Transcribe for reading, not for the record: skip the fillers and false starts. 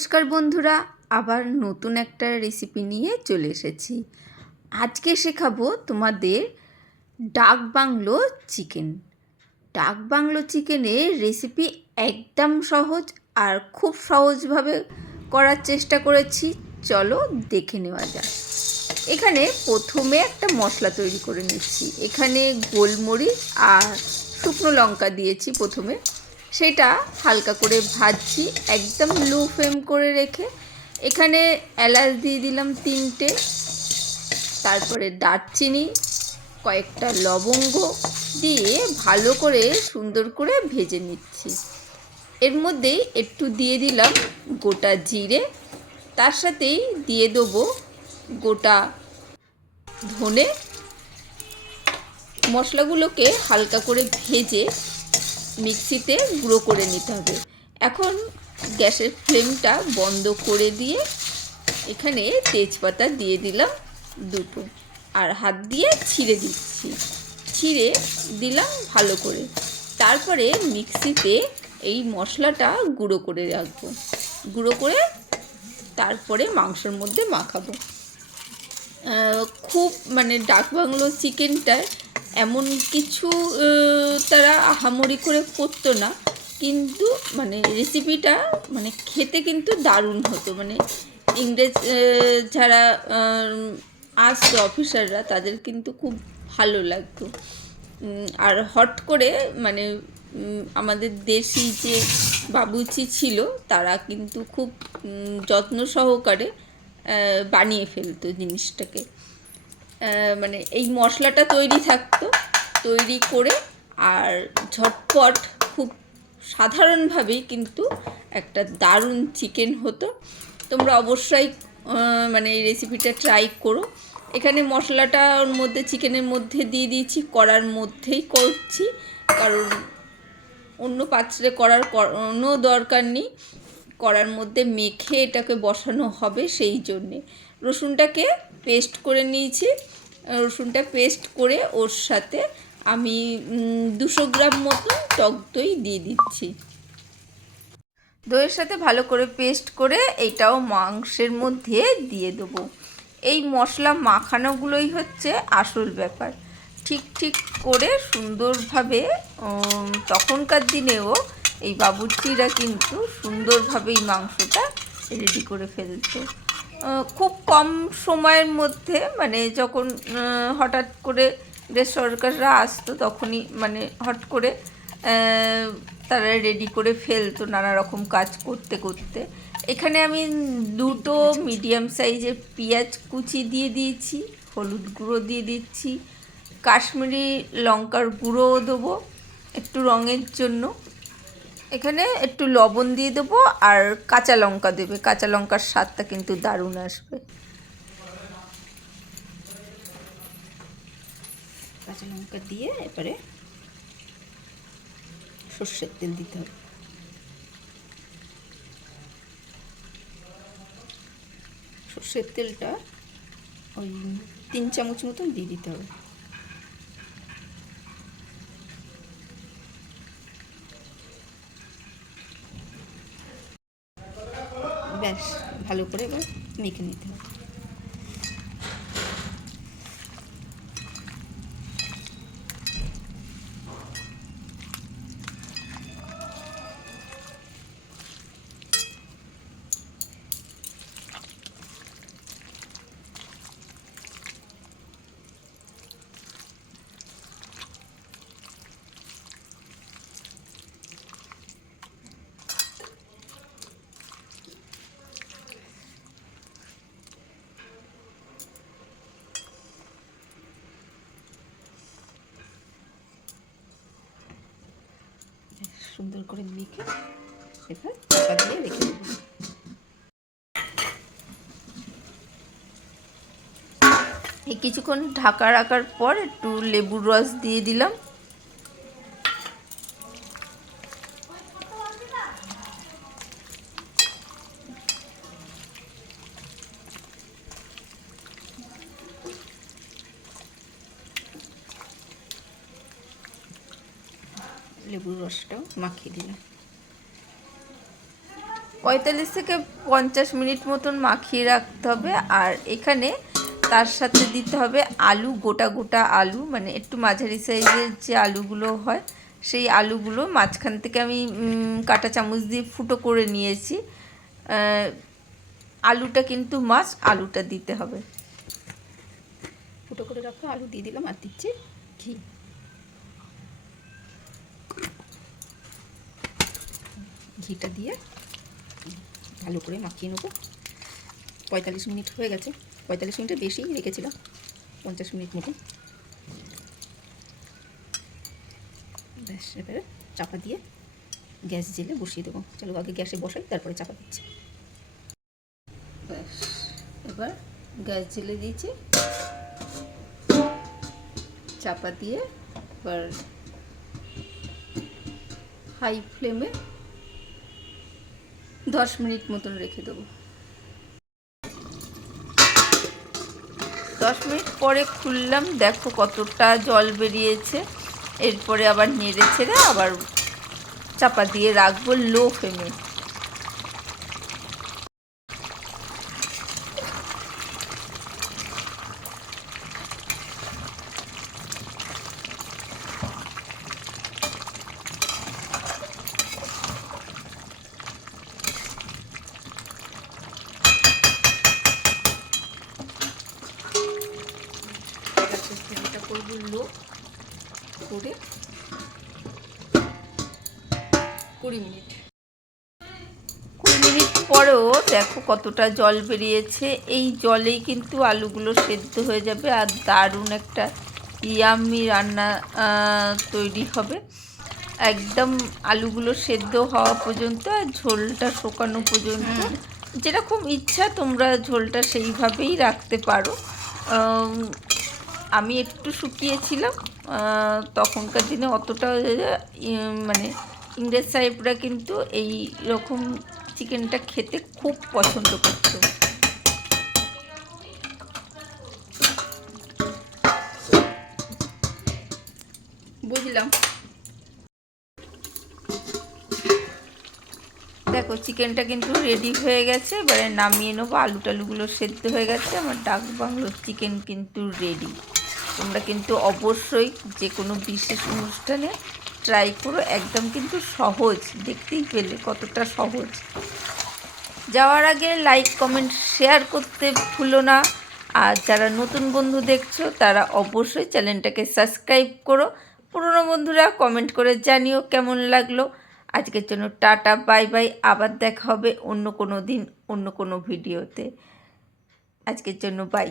নমস্কার বন্ধুরা, আবার নতুন একটা রেসিপি নিয়ে চলে এসেছি। আজকে শেখাবো তোমাদের ডাক বাংলো চিকেন। ডাক বাংলো চিকেনের রেসিপি একদম সহজ আর খুব সহজভাবে করার চেষ্টা করেছি। চলো দেখে নেওয়া যাক। এখানে প্রথমে একটা মশলা তৈরি করে নিচ্ছি। এখানে গোলমরিচ আর শুকনো লঙ্কা দিয়েছি প্রথমে, সেটা হালকা করে ভাজছি একদম লো ফ্লেম করে রেখে। এখানে এলাচ দিয়ে দিলাম 3টে, তারপরে দারচিনি, কয়েকটা লবঙ্গ দিয়ে ভালো করে সুন্দর করে ভেজে নিচ্ছি। এর মধ্যেই একটু দিয়ে দিলাম গোটা জিরে, তার সাথেই দিয়ে দেবো গোটা ধনে। মশলাগুলোকে হালকা করে ভেজে মিক্সিতে গুঁড়ো করে নিতে হবে। এখন গ্যাসের ফ্লেমটা বন্ধ করে দিয়ে এখানে তেজপাতা দিয়ে দিলাম 2টো, আর হাত দিয়ে ছিঁড়ে দিচ্ছি, ছিঁড়ে দিলাম ভালো করে। তারপরে মিক্সিতে এই মশলাটা গুঁড়ো করে রাখবো, গুঁড়ো করে তারপরে মাংসের মধ্যে মাখাবো। খুব ডাক বাংলো চিকেনটায় এমন কিছু তারা আহামরি করে করতো না, কিন্তু রেসিপিটা খেতে কিন্তু দারুণ হতো। ইংরেজ যারা আসতো অফিসাররা, তাদের কিন্তু খুব ভালো লাগতো। আর হট করে আমাদের দেশি যে বাবুর্চি ছিল, তারা কিন্তু খুব যত্ন সহকারে বানিয়ে ফেলতো জিনিসটাকে। এই মশলাটা তৈরি থাকতো, তৈরি করে আর ঝটপট খুব সাধারণভাবেই কিন্তু একটা দারুণ চিকেন হতো। তোমরা অবশ্যই এই রেসিপিটা ট্রাই করো। এখানে মশলাটা ওর মধ্যে চিকেনের মধ্যে দিয়ে দিয়েছি, কড়ার মধ্যেই করছি, কারণ অন্য পাত্রে করার কোনো দরকার নেই। কড়ার মধ্যে মেখে এটাকে বসানো হবে, সেই জন্যে রসুনটাকে পেস্ট করে নিয়েছি। রসুনটা পেস্ট করে ওর সাথে আমি 200 গ্রাম মতন টক দই দিয়ে দিচ্ছি। দইয়ের সাথে ভালো করে পেস্ট করে এইটাও মাংসের মধ্যে দিয়ে দেবো। এই মশলা মাখানোগুলোই হচ্ছে আসল ব্যাপার। ঠিক করে সুন্দরভাবে, তখনকার দিনেও এই বাবুর্চিরা কিন্তু সুন্দরভাবে এই মাংসটা রেডি করে ফেলতো। খুব কম সময়ের মধ্যে, যখন হঠাৎ করে দেশ সরকাররা আসতো, তখনই হট করে তারা রেডি করে ফেলতো নানা রকম কাজ করতে করতে। এখানে আমি 2টো মিডিয়াম সাইজের পেঁয়াজ কুচি দিয়ে দিয়েছি, হলুদ গুঁড়ো দিয়ে দিচ্ছি, কাশ্মীরি লঙ্কার গুঁড়োও দেবো একটু রঙের জন্য। এখানে একটু লবণ দিয়ে দেবো, আর কাঁচা লঙ্কা দেবে, কাঁচা লঙ্কার স্বাদটা কিন্তু দারুণ আসবে। কাঁচা লঙ্কা দিয়ে এবারে সর্ষের তেল দিতে হবে। সর্ষের তেলটা ওই 3 চামচ মতন দিয়ে দিতে হবে। ব্যাস, ভালো করে এবার মেখে নিতে হবে। সুন্দর করে মেখে এবার চাপা দিয়ে রেখে দেবো। এই কিছুক্ষণ ঢাকা রাখার পর একটু লেবুর রস দিয়ে দিলাম। লেবুর রসটাও মাখিয়ে দিলাম। 45 থেকে 50 মিনিট মতন মাখিয়ে রাখতে হবে। আর এখানে তার সাথে দিতে হবে আলু, গোটা গোটা আলু, মানে একটু মাঝারি সাইজের যে আলুগুলো হয় সেই আলুগুলো মাঝখান থেকে আমি কাঁটা চামচ দিয়ে ফুটো করে নিয়েছি। আলুটা কিন্তু মাস্ট, আলুটা দিতে হবে। ফুটো করে রাখা আলু দিয়ে দিলাম, আর দিচ্ছি ঘি। ঘিটা দিয়ে ভালো করে মাখিয়ে নেবো। 45 মিনিট হয়ে গেছে, 45 মিনিটের বেশি রেখেছিলাম, 50 মিনিট মতো। ব্যাস, এবারে চাপা দিয়ে গ্যাস জেলে বসিয়ে দেবো। চলো আগে গ্যাসে বসাই, তারপরে চাপা দিচ্ছি। ব্যাস, এবার গ্যাস জেলে দিয়েছি, চাপা দিয়ে এবার হাই ফ্লেমে 10 মিনিট মতন রেখে দেবো। 10 মিনিট পরে খুললাম, দেখো কতটা জল বেরিয়েছে। এরপরে আবার নেড়ে ছেড়ে আবার চাপা দিয়ে রাখবো লো ফ্লেমে। ফ্লেমটা করবো লো করে 20 মিনিট। 20 মিনিট পরেও দেখো কতটা জল বেরিয়েছে। এই জলেই কিন্তু আলুগুলো সেদ্ধ হয়ে যাবে আর দারুণ একটা ইয়াম্মি রান্না তৈরি হবে। একদম আলুগুলো সেদ্ধ হওয়া পর্যন্ত আর ঝোলটা শুকানো পর্যন্ত, যেরকম ইচ্ছা তোমরা ঝোলটা সেইভাবেই রাখতে পারো। আমি একটু শুকিয়েছিলাম, তখনকার দিনে অতটা মানে ইংরেজ সাহেবরা কিন্তু এই রকম চিকেনটা খেতে খুব পছন্দ করতো। বুঝলাম। দেখো চিকেনটা কিন্তু রেডি হয়ে গেছে, এবারে নামিয়ে নেবো। আলু টালুগুলো সেদ্ধ হয়ে গেছে, আমার ডাক বাংলোর চিকেন কিন্তু রেডি। তোমরা কিন্তু অবশ্যই যে কোনো বিশেষ অনুষ্ঠানে ট্রাই করো, একদম কিন্তু সহজ, দেখতেই পেলে কতটা সহজ। যাওয়ার আগে লাইক কমেন্ট শেয়ার করতে ভুলো না। আর যারা নতুন বন্ধু দেখছো তারা অবশ্যই চ্যানেলটাকে সাবস্ক্রাইব করো। পুরনো বন্ধুরা কমেন্ট করে জানিও কেমন লাগলো। আজকের জন্য টাটা, বাই বাই। আবার দেখা হবে অন্য কোনো দিন অন্য কোনো ভিডিওতে। আজকের জন্য বাই।